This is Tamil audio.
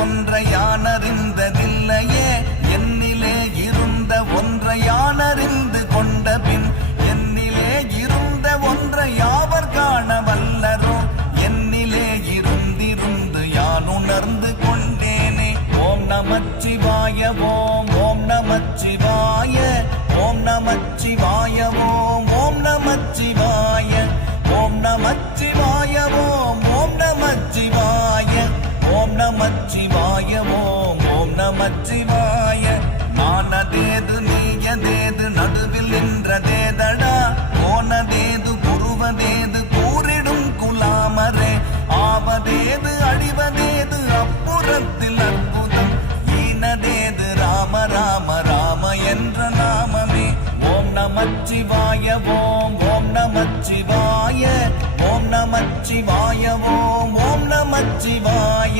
ஒன்றை யானறிந்ததில்லையே என்னிலே இருந்த ஒன்றை யானறிந்து கொண்ட பின் என்னிலே இருந்த ஒன்றை யாவர் காண வல்லரோ என்னிலே இருந்திருந்து யான் உணர்ந்து கொண்டேனே ஓம் நமச்சிவாய ஓம் ஓம் நமச்சிவாய ஓம் நமச்சிவாய ஓம் ஓம் நமச்சிவாய ஓம் நமச்சிவாய ஓம் ஓம் நமச்சிவாய ஓம் நமச்சிவாய ஓம் ஓம் நமச்சிவாய நானதேது நீயதேது நடுவில் நின்றதேதடா போனதேது குருவதேது கூறிடும் குலாமரே ஆவதேது அழிவதேது அப்புறத்தில் அற்புதம் ஈனதேது ராம ராம ராம என்ற நாமமே ஓம் நமச்சிவாய ஓம் ஓம் நமச்சிவாய ஓம் நமச்சிவாய ஓம் ஓம் நமச்சிவாய